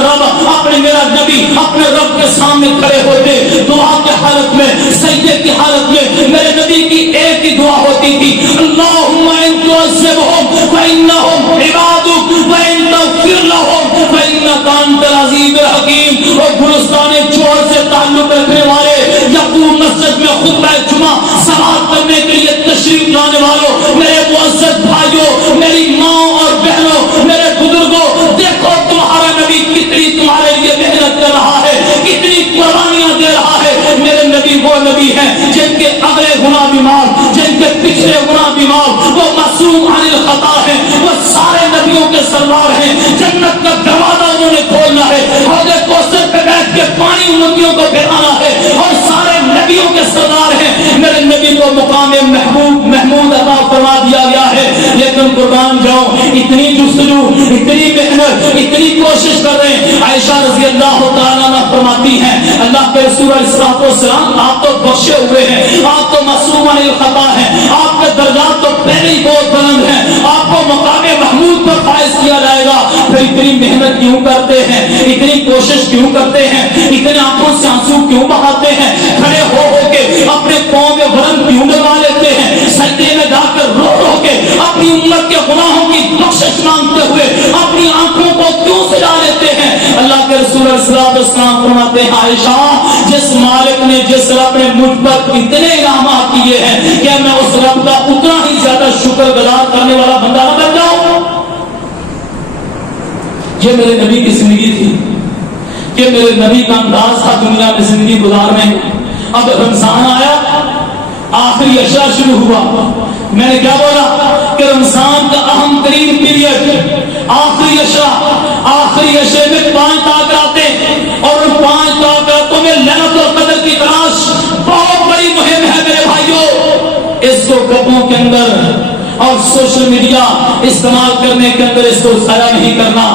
نبی اپنے رب کے سامنے کھڑے ہوتے, دعا کی حالت میں, سجدے کی حالت میں میرے نبی کی ایک ہی دعا ہوتی تھی, اللہم ان تعذبہم فإنہم عبادک وإن تغفر لہم فإنک انت العزیز الحکیم. اور گلستان چور سے تعلق رکھنے والے یقوم مسجد میں خطبہ جمعہ سماعت کرنے کے لیے تشریف لانے والوں, میرے معزز بھائیوں, میری ماں اور بہنوں, میرے بزرگوں, دیکھو تمہارا نبی کتنی تمہارے لیے محنت کر رہا ہے, کتنی قربانیاں دے رہا ہے. میرے نبی وہ نبی ہیں جن کے اگلے گناہ بھی معاف, جن کے پچھلے گناہ بھی معاف, وہ معصوم عن الخطا ہیں, وہ سارے نبیوں کے سردار ہیں. جنت کا دروازہ انہوں نے کھولنا ہے, حوض کوثر پہ بیٹھ کے پانی امتیوں کو پلانا ہے, اور سارے نبیوں کے سردار ہیں. میرے نبی کو مقام محمود عطا فرما دیا گیا ہے, لیکن قربان جاؤ اتنی جستجو, اتنی محنت, اتنی کوشش کر رہے ہیں. عائشہ رضی اللہ تعالیٰ عنہ فرماتی ہیں اللہ کے رسول علیہ السلام آپ تو بخشے ہوئے ہیں, آپ تو معصوم عن الخطا ہیں, آپ کے درجات تو پہلے ہی بہت بلند ہیں, آپ کو مقام محمود پر فائز کیا جائے گا, پھر اتنی محنت کیوں کرتے ہیں, اتنی کوشش کیوں کرتے ہیں, اتنے آنکھوں سے آنسو کیوں بہاتے ہیں, کھڑے ہو کے اپنے پاؤں میں ورم کیوں لگا لیتے ہیں, سجدے میں جا کر رو کے اپنی امت کے گناہوں کی بخشش مانگتے ہوئے اپنی آنکھوں کو کیوں سجا لیتے ہیں. اللہ کے رسول صلی اللہ علیہ وسلم فرماتے ہیں عائشہ جس مالک نے, جس رب نے مجھ پر اتنے انعامات کیے ہیں کہ میں اس رب کا اتنا ہی زیادہ شکر گزار کرنے والا بندہ نہ بن جاؤں. یہ میرے نبی کی زندگی تھی, یہ میرے نبی کا انداز تھا دنیا میں زندگی گزارنے. اب رمضان آیا, آخری عشرہ شروع ہوا. میں نے کیا بولا کہ رمضان کا اہم ترین پیریڈ آخری عشرے میں 5 تاک راتیں, اور ان 5 تاک راتوں میں لیلۃ القدر کی تلاش بہت بڑی مہم ہے میرے بھائیوں. اس کو گپوں کے اندر اور سوشل میڈیا استعمال کرنے کے اندر اس کو ضائع نہیں کرنا.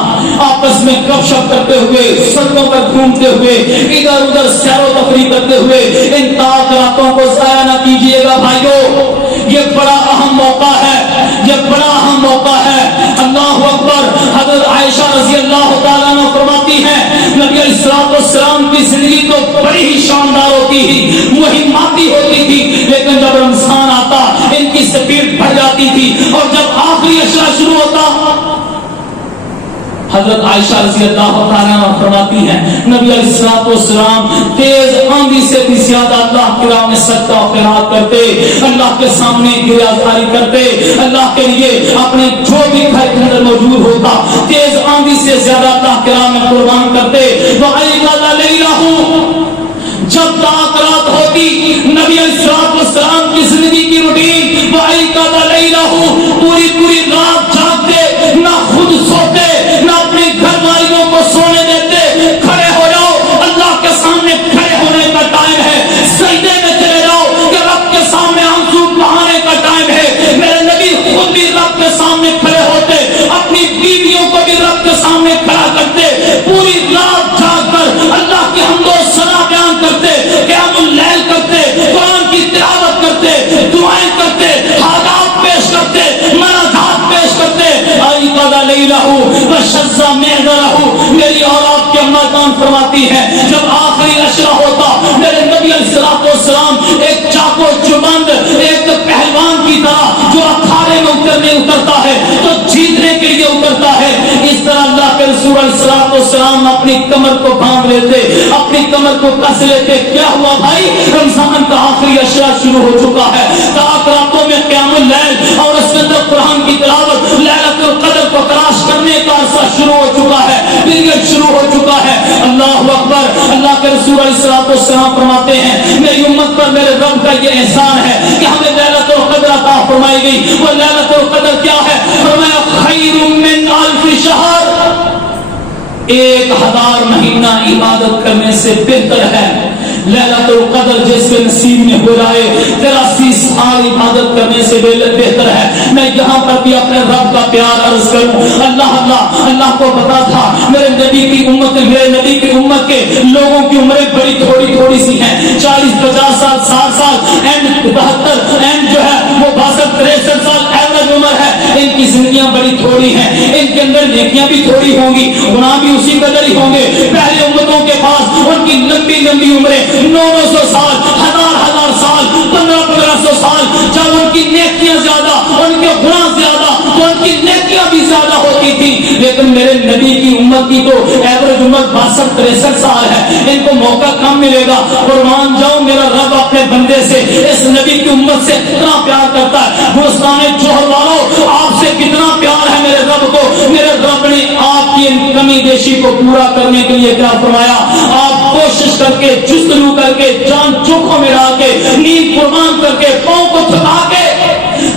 آپس میں گپ شپ کرتے ہوئے, سڑکوں پر گھومتے ہوئے, ادھر ادھر سیر و تفریح کرتے ہوئے ان تاک راتوں کو ضائع نہ کیجیے گا بھائیوں. یہ بڑا اہم موقع ہے, یہ بڑا اہم موقع ہے. اللہ اکبر. حضرت عائشہ رضی اللہ تعالیٰ عنہ فرماتی ہیں نبی علیہ السلام کی زندگی تو بڑی ہی شاندار ہوتی تھی, مہماتی ہوتی تھی, لیکن جب رمضان آتا ان کی سپیڈ بڑھ جاتی تھی, اور جب آخری عشرہ شروع ہوتا حضرت عائشہ رضی اللہ عنہا فرماتی ہیں نبی علیہ السلام تیز آندھی سے بھی زیادہ اللہ کی راہ میں صدقہ و خیرات کرتے، اللہ کے سامنے گریبانداری کرتے، اللہ کے لیے اپنے جو بھی گھر کے اندر موجود ہوتا تیز آندھی سے زیادہ اللہ کی راہ میں قربان کرتے۔ جب رات ہوتی نبی علیہ السلام کی زندگی کی روٹین پوری رات جاگتے، نہ خود سوتے نہ اپنی گھر والیوں کو سونے دیتے، کھڑے ہو جاؤ اللہ کے سامنے کھڑے ہونے کا ٹائم ہے، سجدے میں چلے جاؤ کہ رب کے سامنے آنسو بہانے کا ٹائم ہے۔ میرے نبی خود بھی رب کے سامنے کھڑے ہوتے، اپنی بیویوں کو بھی رب کے سامنے کھڑا کرتے، پوری رات جاگ کر اللہ کی حمد و ثنا بیان کرتے، قیام اللیل کرتے، قرآن کی تلاوت کرتے، دعائیں کرتے، حاجات پیش کرتے، مناجات پیش کرتے۔ میری اور آپ کی اماں جان فرماتی ہے جب آخری اشرا ہوتا میرے نبی علیہ السلام ایک چاقو چبند ایک پہلوان کی طرح جو اکھاڑے میں اترتا ہے تو جیتنے کے لیے اترتا ہے، اس طرح اللہ کے رسول علیہ السلام اپنی کمر کو باندھ لیتے، اپنی کمر کو کس لیتے۔ کیا ہوا بھائی؟ رمضان کا آخری اشرا شروع ہو چکا ہے، راتوں میں قیام اللیل اور اس کے اندر قرآن کی تلاوت، لیلۃ القدر کو تلاش کرنے کا عرصہ شروع ہو چکا ہے، پیریڈ شروع ہو چکا ہے۔ اللہ اکبر۔ اللہ کے رسول علیہ السلام فرماتے ہیں میری امت پر میرے رب کا یہ احسان ہے کہ ہمیں لیلۃ القدر عطا فرمائی گئی۔ وہ لیلۃ القدر کیا ہے؟ فرمایا خیر من الف شہر، 1000 مہینہ عبادت کرنے سے بہتر ہے۔ لیلۃ القدر جس کے نصیب میں ہو جائے 83 سال عبادت کرنے سے بہتر ہے۔ میں یہاں پر بھی اپنے رب کا پیار عرض کروں، اللہ کو پتا تھا میرے نبی کی امت کے لوگوں کی عمریں بڑی تھوڑی سی ہیں، 40 50 سال 60 سال اینڈ 72 اینڈ جو ہے وہ 62 63 سال ایوریج عمر ہے۔ ان کی زندگیاں بڑی تھوڑی ہیں، ان کے اندر نیکیاں بھی تھوڑی ہوں گی، گناہ بھی اسی قدر ہی ہوں گے۔ پہلے امتوں کے پاس ان کی لمبی عمریں 900 سال 1000 سال 1500 سال، جب ان کی نیکیاں زیادہ ان کے گناہ زیادہ تو ان کی نیکیاں بھی زیادہ ہوتی تھی۔ لیکن میرے نبی کی امت کی تو ایوریج عمر 62 63 سال ہے، ان کو موقع کم ملے گا۔ قربان جاؤ میرا رب اپنے بندے سے اس نبی کی امت سے کتنا پیار کرتا ہے۔ گلستان جوہر والوں آپ سے کتنا پیار ہے میرے رب کو۔ میرے رب نے آپ کی ان کمی بیشی کو پورا کرنے کے لیے کیا فرمایا؟ آپ کوشش کر کے جستجو کر کے جان چوکھوں میں ڈال کے نیند قربان کر کے پاؤں کو تھکا کے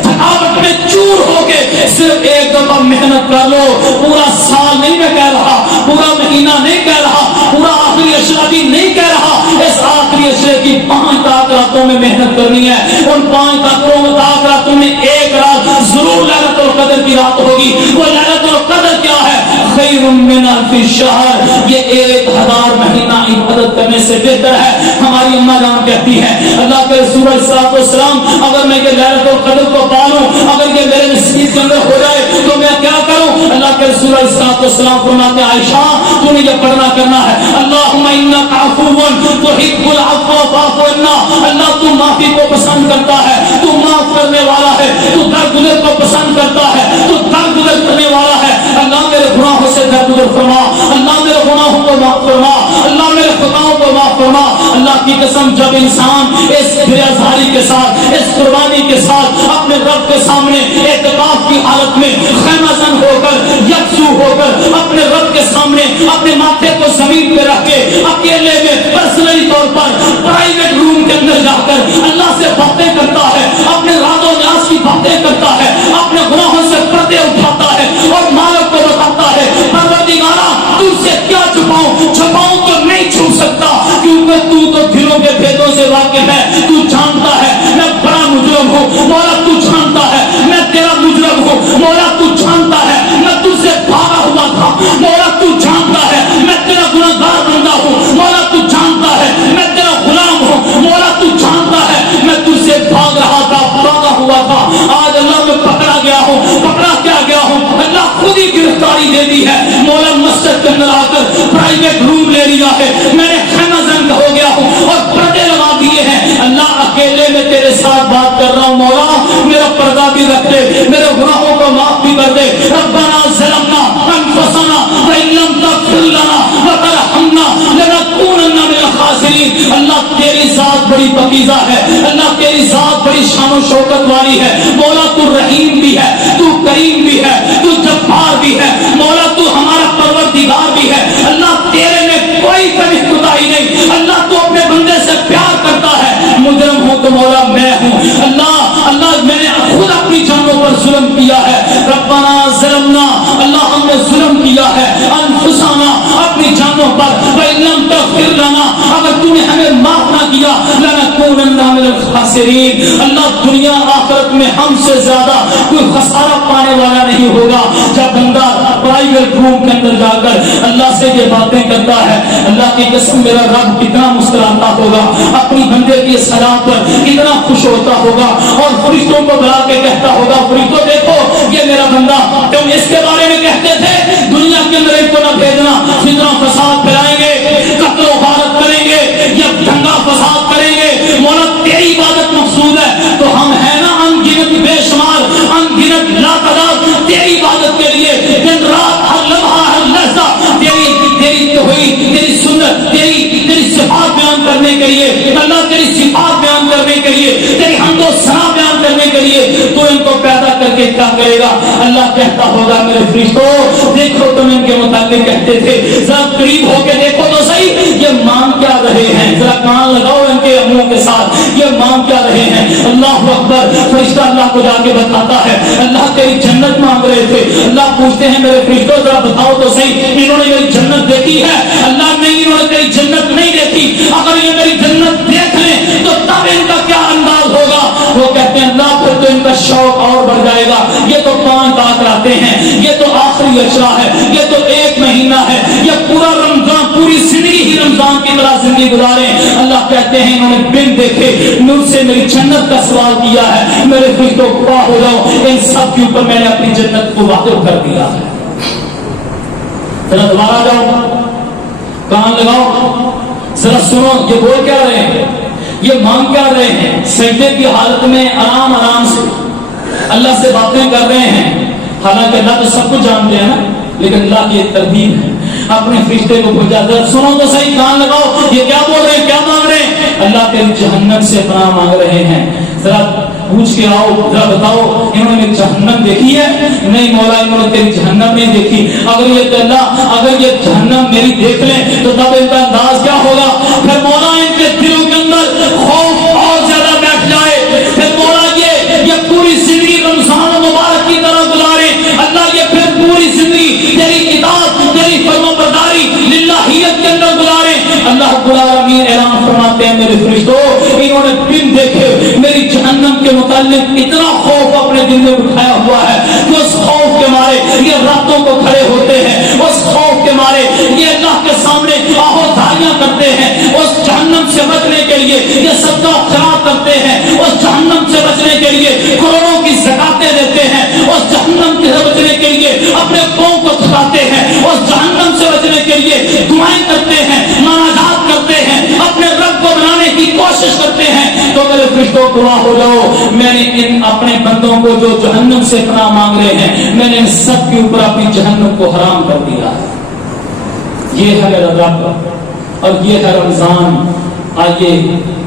تھکاوٹ میں چور ہو کے صرف ایک دفعہ محنت کر لو۔ پورا سال نہیں میں کہہ رہا، پورا مہینہ نہیں کہہ رہا، پورا آخری اشرا بھی نہیں کہہ رہا، اس آخری اشرے کی 5 راتوں میں محنت کرنی ہے۔ ان 5 راتوں میں ایک رات ضرور لیلۃ القدر کی رات ہوگی۔ وہ لیلۃ القدر کیا ہے؟ خیر من الف شہر، یہ 1000 مہینہ عبادت کرنے سے بہتر ہے۔ ہماری اماں جان کہتی ہے اللہ کے رسول علیہ السلام اگر میں یہ لیلۃ القدر کو پالوں، اگر یہ میرے نصیب کے اندر ہو جائے تو میں کیا کروں؟ اللہ کے رسول علیہ السلام فرماتے ہیں عائشہ تو نے یہ پڑھنا کرنا ہے اللہم انک عفو تحب العفو فاعف عنا۔ اللہ تو معافی کو پسند کرتا ہے، تو معاف کرنے والا ہے، تو درگزر کو پسند کرتا ہے، تو درگزر کرنے والا ہے۔ اللہ میرے گناہوں سے درگزر فرما، اللہ میرے گناہوں کو معاف فرما، اللہ میرے خطاؤں کو معاف فرما۔ اللہ کی قسم جب انسان اس بیازاری کے ساتھ اس قربانی کے ساتھ اپنے رب کے سامنے اعتکاف کی حالت میں خیمہ زن ہو کر یکسو ہو کر اپنے رب کے سامنے اپنے ماتھے کو زمین پہ رکھ کے اکیلے میں پرسنلی طور پر پرائیویٹ روم کے اندر جا کر اللہ سے باتیں کرتا ہے، اپنے رات و نیاز کی باتیں کرتا ہے، اپنے گناہوں سے پردے اٹھاتا ہے اور مالک کو بتاتا ہے پروردگارا تجھ سے کیا چھپاؤں تو نہیں چھپ سکتا، کیونکہ تو دلوں کے بھیدوں سے واقف ہے، تو جانتا ہے میں بڑا مجرم ہوں مولا، تو جانتا ہے میں تیرا مجرم ہوں مولا، تو جانتا ہے میں تجھ سے بھاگا ہوا تھا مولا، تو جانتا ہے میں تیرا گنہگار بندہ ہوں مولا، تو جانتا ہے میں تیرا غلام ہوں مولا، تو جانتا ہے میں تجھ سے بھاگ رہا تھا بھاگا ہوا تھا، آج اللہ میں پکڑا گیا ہوں، پکڑا کیا گیا ہوں، اللہ خود ہی گرفتاری دے دی ہے مولا، مسجد کے اندر آ کر پرائیویٹ روم لے لیا ہے، میں نے خیمہ زن ہو گیا ہوں اور پردے لگا دیے ہیں، اللہ اکیلے میں تیرے ساتھ بات کر رہا ہوں مولا میرا پردہ بھی رکھ دے، میرے گناہوں کو معاف بھی کر دے۔ ربنا ظلمنا انفسنا الکریم، اللہ تیری ذات بڑی پاکیزہ ہے، اللہ تیری ذات بڑی شان و شوکت والی ہے، مولا تو رحیم بھی ہے، تو کریم بھی ہے، تو جبار بھی ہے، مولا تو ہمارا پروردگار بھی ہے، اللہ تیرے میں کوئی کمی کوتاہی نہیں، اللہ تو اپنے بندے سے پیار کرتا ہے، مجرم ہوں تو مولا میں ہوں، اللہ میں نے خود اپنی جانوں پر ظلم کیا ہے، ربنا ظلمنا، اللہ ہم نے ظلم کیا ہے، انفسنا اپنی جانوں پر، وَإِن لَّمْ تَغْفِرْ لَنَا، اگر تو نے ہمیں معاف نہ کیا، لَنَكُونَنَّ مِنَ الْخَاسِرِينَ، اللہ دنیا آخرت میں ہم سے زیادہ کوئی خسارہ پانے والا نہیں ہوگا۔ جب بندہ پرائیویٹ روم کے اندر جا کر اللہ سے یہ باتیں کرتا ہے، اللہ کی قسم میرا رب کتنا مسکراتا ہوگا، اپنی بندے کی سلام پر کتنا خوش ہوتا ہوگا، اور فرشتوں کو بلا کے کہتا ہوگا، فرشتوں دیکھو یہ میرا بندہ، تم اس کے بارے میں کہتے تھے دنیا کے اندر ایک کو نہ بھیجنا، فتنہ فساد پھیلائیں گے، قتل و غارت کریں گے، یا دنگا فساد کریں گے، مولا تیری عبادت مقصود ہے، تو ہم ہیں نا ان گنت بے شمار، ان گنت لا تعداد تیری عبادت کے لیے، دن رات ہر لمحہ ہر لحظہ تیری توحید، تیری سنت، تیری صفات بیان کرنے کے لیے، اللہ تیری صفات بیان کرنے کے لیے، تیری حمد و ثنا بیان کرنے کے لیے تو ان کو پیدا کر کے کیا کرے گا؟ اللہ کہتا ہوگا میرے فرشتوں دیکھو تم ان کے متعلق کہتے تھے، ذرا قریب ہو کے دیکھو تو صحیح یہ مانگ کیا رہے ہیں، ذرا کان لگاؤ ان کے منہ کے ساتھ، یہ مانگ کیا رہے ہیں؟ اللہ اکبر، فرشتہ اللہ کو جا کے بتاتا ہے اللہ تیری جنت مانگ رہے تھے، اللہ پوچھتے ہیں میرے فرشتوں ذرا بتاؤ تو صحیح انہوں نے میری جنت دیکھی ہے؟ اللہ نہیں، انہوں نے تیری جنت نہیں دیکھی، اگر یہ میری جنت دیکھ لیں تو تب ان کا کیا انداز ہوگا؟ وہ کہتے ہیں اللہ پھر تو ان کا شوق اور بڑھ جائے گا، یہ تو 5 رات رہتے ہیں، یہ تو آخری اشرا ہے، یہ تو 1 مہینہ ہے، یہ پورا رمضان پوری زندگی ہی رمضان کی طرح زندگی گزارے۔ اللہ کہتے ہیں انہوں نے بن دیکھے مجھ سے میری جنت کا سوال کیا ہے، میرے فرشتوں گواہ ہو جاؤ ان سب کے اوپر میں نے اپنی جنت کو واقف کر دیا ہے۔ ذرا دوبارہ جاؤ، کان لگاؤ، ذرا سنو یہ بول کیا رہے ہیں، یہ مانگ کیا رہے ہیں؟ سجدے کی حالت میں آرام سے اللہ سے باتیں کر رہے ہیں، حالانکہ اللہ تو سب کچھ جانتے ہیں نا، لیکن اللہ کی ایک ترتیب ہے، اپنے فرشتے کو بھیجا، سنو تو صحیح، کان لگاؤ، یہ کیا بول رہے ہیں، کیا مانگ رہے ہیں؟ اللہ تیری جہنم سے پناہ مانگ رہے ہیں، ذرا پوچھ کے آؤ، ذرا بتاؤ انہوں نے جہنم دیکھی ہے؟ نہیں مولا انہوں نے تیری جہنم نہیں دیکھی، اگر یہ اللہ اگر یہ جہنم میری دیکھ لیں تو تب ان کا انداز کیا ہوگا؟ پھر مولا ان کے دلوں کے اندر خوف اور زیادہ بیٹھ جائے، پھر مولا یہ پوری زندگی رمضان مبارک کی طرح گزارے، اللہ یہ پھر پوری زندگی تیری اطاعت، تیری فرمانبرداری للہیت کے اندر گزارے۔ اللہ رب العالمین اعلان فرماتے ہیں میرے فرشتوں انہوں نے بن دیکھے میری جہنم کے متعلق اتنا خوف اپنے دل میں اٹھایا ہوا ہے کہ اس خوف کے مارے یہ راتوں کو کھڑے ہوتے ہیں، اس خوف کے مارے یہ اللہ کے سامنے آہوازیاں کرتے ہیں، اس جہنم سے بچنے کے لیے یہ صدقہ خیرات کرتے ہیں، اس جہنم سے بچنے کے لیے کروڑوں کی زکاتیں دیتے ہیں، اس جہنم سے بچنے کے لیے اپنے قوم کو تھکاتے ہیں، اس جہنم سے بچنے کے لیے دعائیں کرتے ہیں، مناجات کرتے ہیں، اپنے رب کو بنانے کی کوشش کرتے ہیں۔ تو میرے فرشتوں گواہ ہو جاؤ میں نے ان اپنے بندوں کو جو جہنم سے پناہ مانگ رہے ہیں میں نے ان سب کے اوپر اپنی جہنم کو حرام کر دیا ہے۔ یہ ہے میرا رب اور یہ ہے رمضان۔ آئیے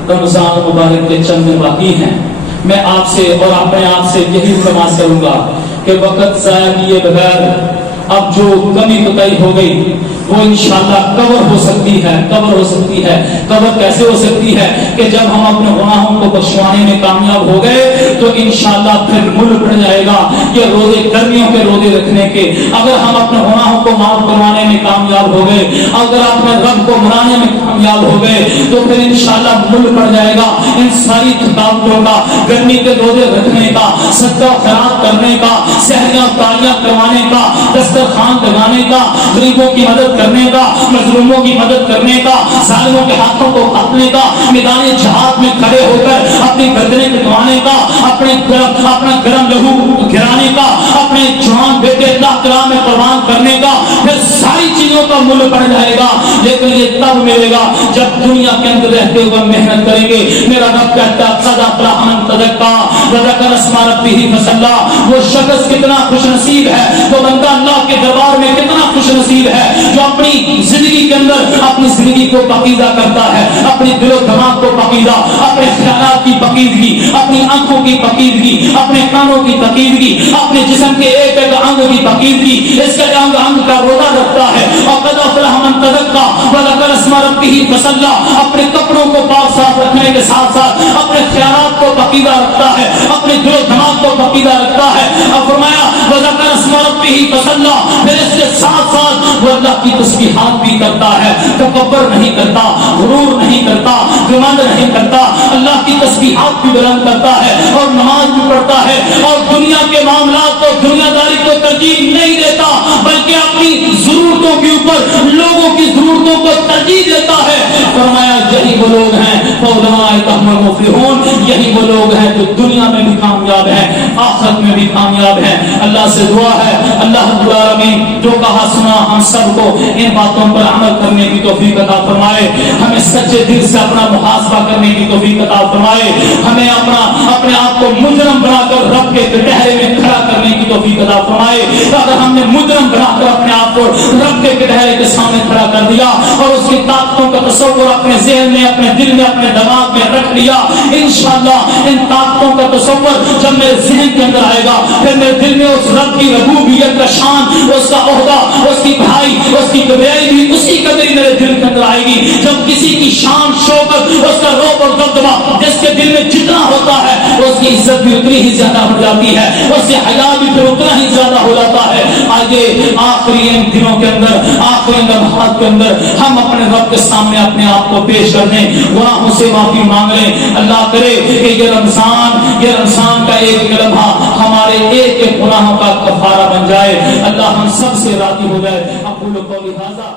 رمضان مبارک کے چند دن باقی ہیں، میں آپ سے اور اپنے آپ سے یہی فرمائش کروں گا کہ وقت ضائع کیے بغیر اب جو کمی کوتاہی ہو گئی وہ انشاءاللہ کور ہو سکتی ہے، کور ہو سکتی ہے۔ کور کیسے ہو سکتی ہے کہ جب ہم اپنے گناہوں کو بخشوانے میں کامیاب ہو گئے تو انشاءاللہ پھر مل پڑ جائے گا یہ روزے، گرمیوں کے روزے رکھنے کے۔ اگر ہم اپنے گناہوں کو معاف کروانے میں کامیاب ہو گئے، اگر اپنے رب کو منانے میں کامیاب ہو گئے تو پھر انشاءاللہ مل پڑ جائے گا ان ساری تھکاوٹوں کا، گرمی کے روزے رکھنے کا، صدقہ خیرات کرنے کا، سحریاں تالیاں کروانے کا، دسترخوان لگانے کا، غریبوں کی مدد کرنے کا، مظلوموں کی مدد کرنے کا، ظالموں کے ہاتھوں کو کاٹنے کا، میدان جہاد میں کھڑے ہو کر اپنی گردنیں کٹوانے کا، اپنا گرم لہو گرانے کا، اپنے جوان بیٹے اللہ تعالیٰ میں قربان کرنے کا، پھر ساری چیزوں کا مل پڑ جائے گا۔ لیکن یہ تب ملے گا جب دنیا کے اندر رہتے ہوئے محنت کریں گے۔ میرا رب کہتا ہے قد افلح من تزکا وذکر اسم ربہ فصلی، وہ شخص کتنا خوش نصیب ہے، وہ بندہ اللہ کے دربار میں کتنا خوش نصیب ہے جو اپنی اپنی زندگی کے اندر اپنی زندگی کو پاکیزہ کرتا ہے، اپنی دل و دماغ کو پاکیزہ، اپنے خیالات کی پاکیزگی، اپنی آنکھوں کی پاکیزگی، اپنے کانوں کی پاکیزگی، اپنے جسم کے ایک ایک انگ کی پاکیزگی، اس کے انگ انگ کا روزہ رکھتا ہے۔ اور قد افلح من تزکا وذکر اسم ربہ فصلی، اپنے کپڑوں کو پاک صاف رکھنے کے ساتھ ساتھ اپنے خیالات کو پاکیزہ رکھتا ہے، اپنے دل و دماغ کو پاکیزہ رکھتا ہے۔ اور فرمایا وذکر اسم ربہ فصلی، پھر اس کے ساتھ ساتھ وہ اللہ کی تسبیحات بھی کرتا ہے، تکبر نہیں کرتا، غرور نہیں کرتا، گمنڈ نہیں کرتا، اللہ کی تسبیحات بھی بلند کرتا ہے اور نماز بھی پڑھتا ہے، اور دنیا کے معاملات کو، دنیا داری کو ترجیح نہیں دیتا، بلکہ اپنی ضرورتوں کے اوپر لوگوں کی ضرورتوں کو ترجیح دیتا ہے۔ فرمایا یہی وہ لوگ ہیں فاولئک هم المفلحون، یہی وہ لوگ ہیں جو دنیا میں بھی کامیاب ہیں، آخرت میں بھی کامیاب ہیں۔ اللہ سے دعا ہے اللہ رب العالمین جو کہا سنا ہم سب کو ان باتوں پر عمل کرنے کی توفیق عطا فرمائے، ہمیں سچے دل سے اپنا محاسبہ کرنے کی توفیق عطا فرمائے، ہمیں اپنے آپ کو مجرم بنا کر رب کے کٹہرے میں کھڑا کرنے کی توفیق عطا فرمائے۔ اگر ہم نے مجرم بنا کر اپنے آپ کو رب کے کٹہرے کے سامنے کھڑا کر دیا اور اس کی طاقتوں کا تصور اپنے ذہن میں، اپنے دل میں، اپنے دماغ میں رکھ لیا، انشاءاللہ ان طاقتوں کا تصور جب میرے ذہن کے اندر آئے گا، پھر میرے دل میں اس رب کی ربوبیت کا شان، اس کا عہدہ، اس کی بھائی، اس کی کبریائی بھی اسی قدر میرے دل کے اندر آئے گی۔ جب کسی کی شان، شوکت، اس کا روب اور دبدبہ جس کے دل میں جتنا ہوتا ہے اس کی عزت بھی اتنی ہی زیادہ ہو جاتی ہے، اس سے حیا بھی پھر اتنا ہی زیادہ ہو جاتا ہے۔ آئیے آخری ان دنوں کے اندر، آخری لمحات کے اندر ہم اپنے رب کے سامنے اپنے آپ کو پیش کر دیں، گناہوں سے معافی مانگ لیں۔ اللہ کرے کہ یہ رمضان کا ایک لمحہ ہمارے ایک ایک گناہوں کا کفارہ بن جائے، اللہ ہم سب سے راضی ہو جائے۔ اقول قولی ھذا